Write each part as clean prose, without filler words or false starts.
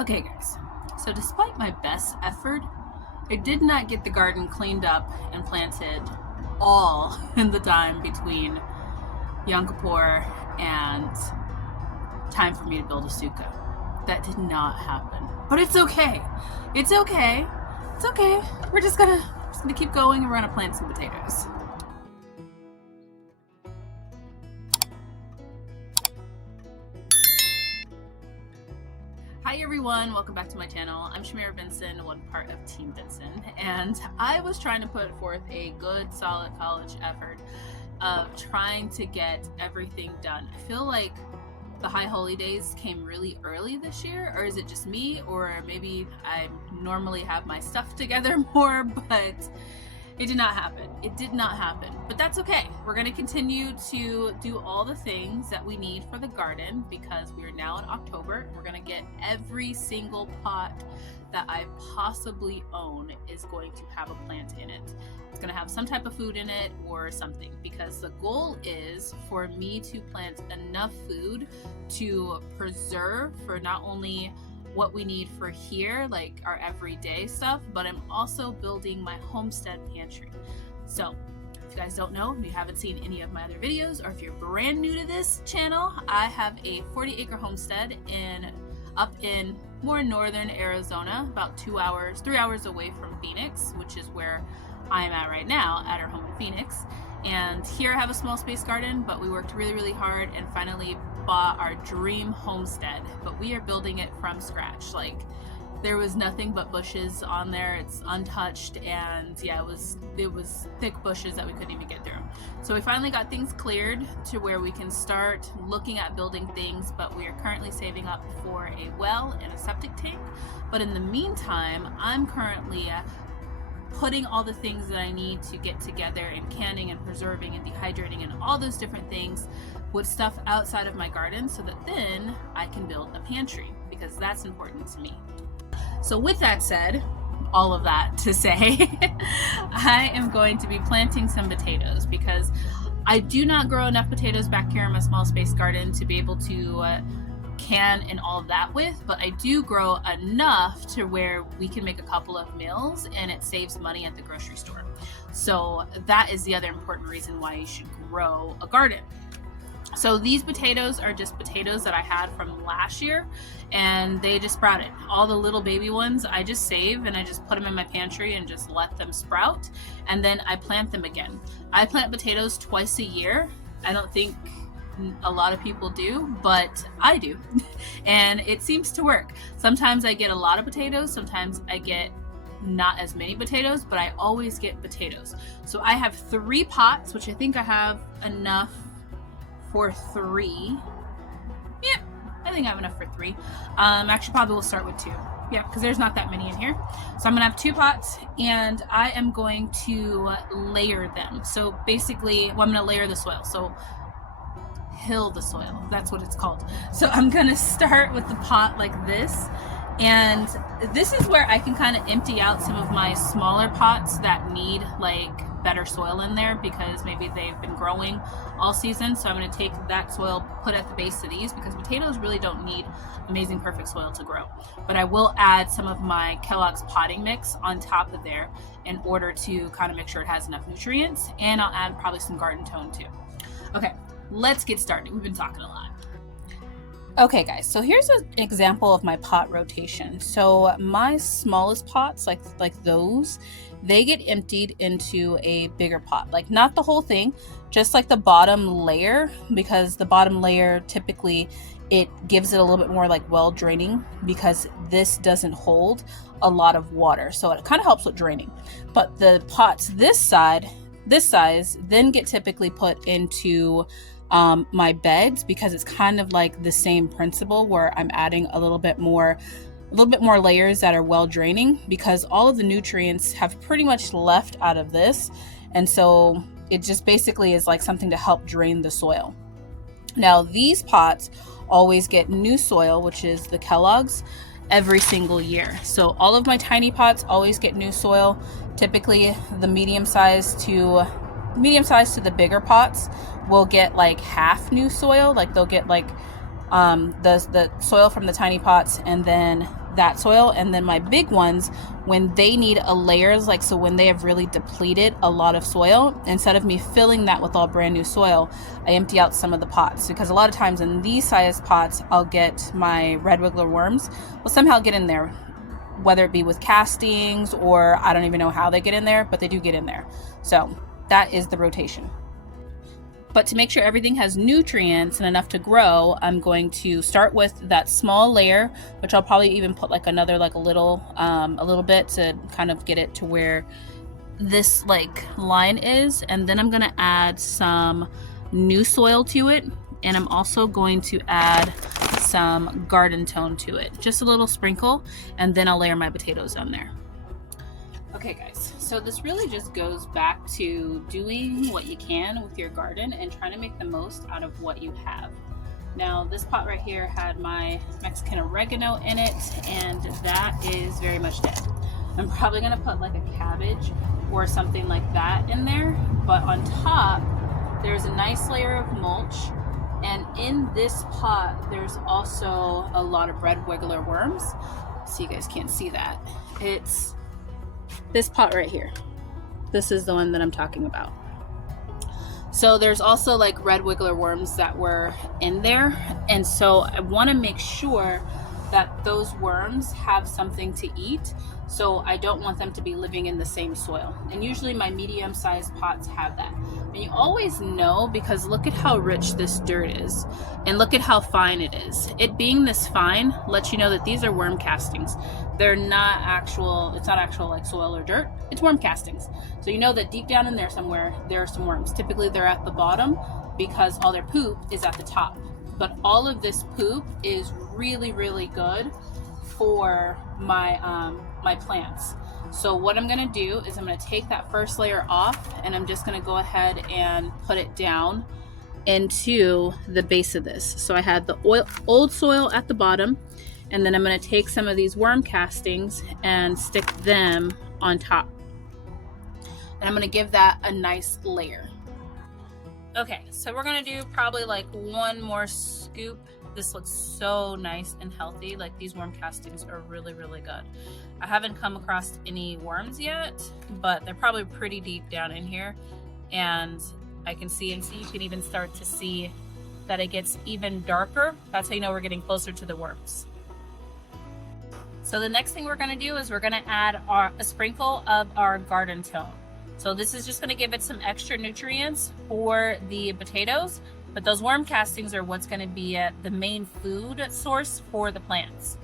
Okay guys, so despite my best effort, I did not get the garden cleaned up and planted all in the time between Yom Kippur and time for me to build a sukkah. That did not happen. But it's okay. It's okay. It's okay. We're just gonna keep going and we're gonna plant some potatoes. Hi everyone, welcome back to my channel. I'm Shamira Benson, one part of Team Benson, and I was trying to put forth a good, solid college effort of trying to get everything done. I feel like the high holy days came really early this year, or is it just me, or maybe I normally have my stuff together more, but it did not happen. It did not happen, but that's okay. We're going to continue to do all the things that we need for the garden because we are now in October. We're going to get every single pot that I possibly own is going to have a plant in it. It's going to have some type of food in it or something, because the goal is for me to plant enough food to preserve for not only what we need for here, like our everyday stuff, but I'm also building my homestead pantry. So if you guys don't know, if you haven't seen any of my other videos, or if you're brand new to this channel, I have a 40-acre homestead up in more northern Arizona, about 3 hours away from Phoenix, which is where I am at right now, at our home in Phoenix. And here I have a small space garden, but we worked really, really hard and finally bought our dream homestead. But we are building it from scratch. Like, there was nothing but bushes on there. It's untouched, and yeah, it was thick bushes that we couldn't even get through. So we finally got things cleared to where we can start looking at building things, but we are currently saving up for a well and a septic tank. But in the meantime, I'm currently putting all the things that I need to get together and canning and preserving and dehydrating and all those different things with stuff outside of my garden, so that then I can build a pantry, because that's important to me. So with that said, all of that to say, I am going to be planting some potatoes because I do not grow enough potatoes back here in my small space garden to be able to can and all of that with, but I do grow enough to where we can make a couple of meals and it saves money at the grocery store. So that is the other important reason why you should grow a garden. So these potatoes are just potatoes that I had from last year, and they just sprouted. All the little baby ones I just save and I just put them in my pantry and just let them sprout, and then I plant them again. I plant potatoes twice a year. I don't think a lot of people do, but I do. And it seems to work. Sometimes I get a lot of potatoes, sometimes I get not as many potatoes, but I always get potatoes. So I have 3 pots, which I think I have enough for 3. Yep, I think I have enough for 3. Actually, probably we'll start with 2. Yeah, because there's not that many in here. So I'm gonna have 2 pots, and I am going to layer them. So basically, well, I'm gonna layer the soil. So hill the soil, that's what it's called. So I'm gonna start with the pot like this, and this is where I can kind of empty out some of my smaller pots that need like better soil in there, because maybe they've been growing all season. So I'm going to take that soil, put at the base of these, because potatoes really don't need amazing perfect soil to grow. But I will add some of my Kellogg's potting mix on top of there in order to kind of make sure it has enough nutrients, and I'll add probably some garden tone too. Okay, let's get started. We've been talking a lot. Okay guys, so here's an example of my pot rotation. So my smallest pots, like those, they get emptied into a bigger pot. Like, not the whole thing, just like the bottom layer, because the bottom layer typically it gives it a little bit more like well draining, because this doesn't hold a lot of water, so it kind of helps with draining. But the pots this size then get typically put into my beds, because it's kind of like the same principle where I'm adding a little bit more layers that are well draining, because all of the nutrients have pretty much left out of this, and so it just basically is like something to help drain the soil. Now these pots always get new soil, which is the Kellogg's, every single year. So all of my tiny pots always get new soil. Typically the medium size to the bigger pots will get like half new soil. Like, they'll get like the soil from the tiny pots, and then that soil. And then my big ones, when they need a layers, like so when they have really depleted a lot of soil, instead of me filling that with all brand new soil, I empty out some of the pots, because a lot of times in these size pots I'll get my red wiggler worms will somehow get in there, whether it be with castings or I don't even know how they get in there, but they do get in there. So that is the rotation. But to make sure everything has nutrients and enough to grow, I'm going to start with that small layer, which I'll probably even put like another, like a little bit to kind of get it to where this like line is. And then I'm gonna add some new soil to it. And I'm also going to add some garden tone to it, just a little sprinkle, and then I'll layer my potatoes on there. Okay guys, so this really just goes back to doing what you can with your garden and trying to make the most out of what you have. Now this pot right here had my Mexican oregano in it, and that is very much dead. I'm probably gonna put like a cabbage or something like that in there, but on top there's a nice layer of mulch, and in this pot there's also a lot of red wiggler worms. So you guys can't see that. It's this pot right here. This is the one that I'm talking about. So there's also like red wiggler worms that were in there, and so I want to make sure that those worms have something to eat. So I don't want them to be living in the same soil, and usually my medium-sized pots have that. And you always know, because look at how rich this dirt is, and look at how fine it is. It being this fine lets you know that these are worm castings. They're not actual, it's not actual like soil or dirt, it's worm castings. So you know that deep down in there somewhere there are some worms. Typically they're at the bottom because all their poop is at the top, but all of this poop is really, really good for my my plants. So what I'm gonna do is I'm gonna take that first layer off, and I'm just gonna go ahead and put it down into the base of this. So I had the old soil at the bottom, and then I'm gonna take some of these worm castings and stick them on top. And I'm gonna give that a nice layer. Okay, so we're gonna do probably like one more scoop. This looks so nice and healthy. Like these worm castings are really, really good. I haven't come across any worms yet, but they're probably pretty deep down in here. And I can see, and you can even start to see that it gets even darker. That's how you know we're getting closer to the worms. So the next thing we're gonna do is we're gonna add a sprinkle of our garden tone. So this is just gonna give it some extra nutrients for the potatoes, but those worm castings are what's gonna be the main food source for the plants.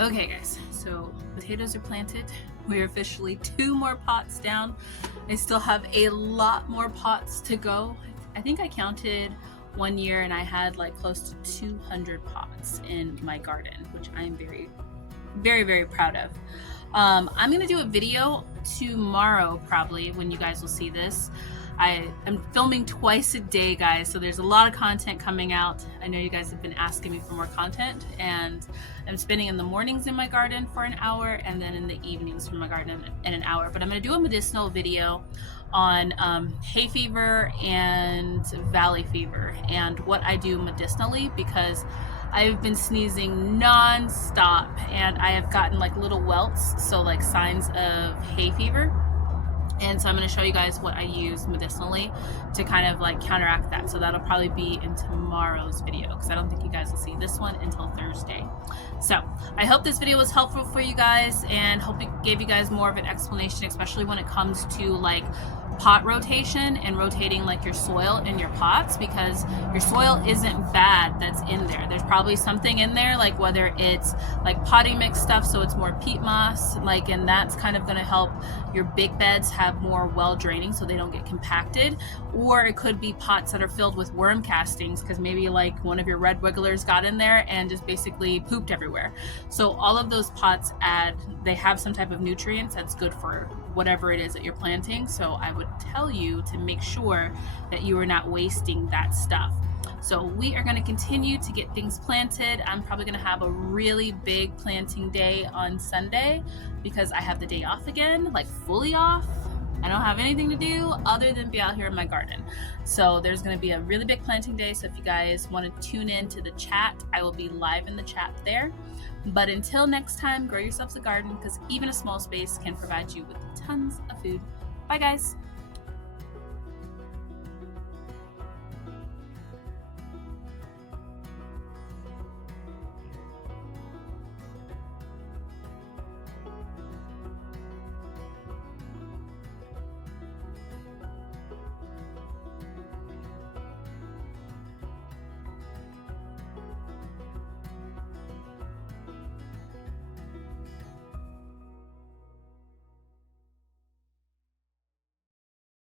Okay guys, so potatoes are planted. We're officially 2 more pots down. I still have a lot more pots to go. I think I counted one year and I had like close to 200 pots in my garden, which I am very, very, very proud of. I'm gonna do a video tomorrow probably when you guys will see this. I am filming twice a day, guys, so there's a lot of content coming out. I know you guys have been asking me for more content, and I'm spending in the mornings in my garden for an hour, and then in the evenings for my garden in an hour. But I'm going to do a medicinal video on hay fever and valley fever and what I do medicinally, because I've been sneezing non-stop and I have gotten like little welts, so like signs of hay fever. And so I'm going to show you guys what I use medicinally to kind of like counteract that. So that'll probably be in tomorrow's video, because I don't think you guys will see this one until Thursday. So I hope this video was helpful for you guys, and hope it gave you guys more of an explanation, especially when it comes to like pot rotation and rotating like your soil in your pots, because your soil isn't bad that's in there. There's probably something in there, like whether it's like potting mix stuff, so it's more peat moss, like, and that's kind of going to help your big beds have more well draining so they don't get compacted. Or it could be pots that are filled with worm castings, because maybe like one of your red wigglers got in there and just basically pooped everywhere. So all of those pots they have some type of nutrients that's good for whatever it is that you're planting. So I would tell you to make sure that you are not wasting that stuff. So we are going to continue to get things planted. I'm probably going to have a really big planting day on Sunday, because I have the day off again, like fully off. I don't have anything to do other than be out here in my garden. So there's going to be a really big planting day. So if you guys want to tune in to the chat, I will be live in the chat there. But until next time, grow yourselves a garden, because even a small space can provide you with tons of food. Bye, guys.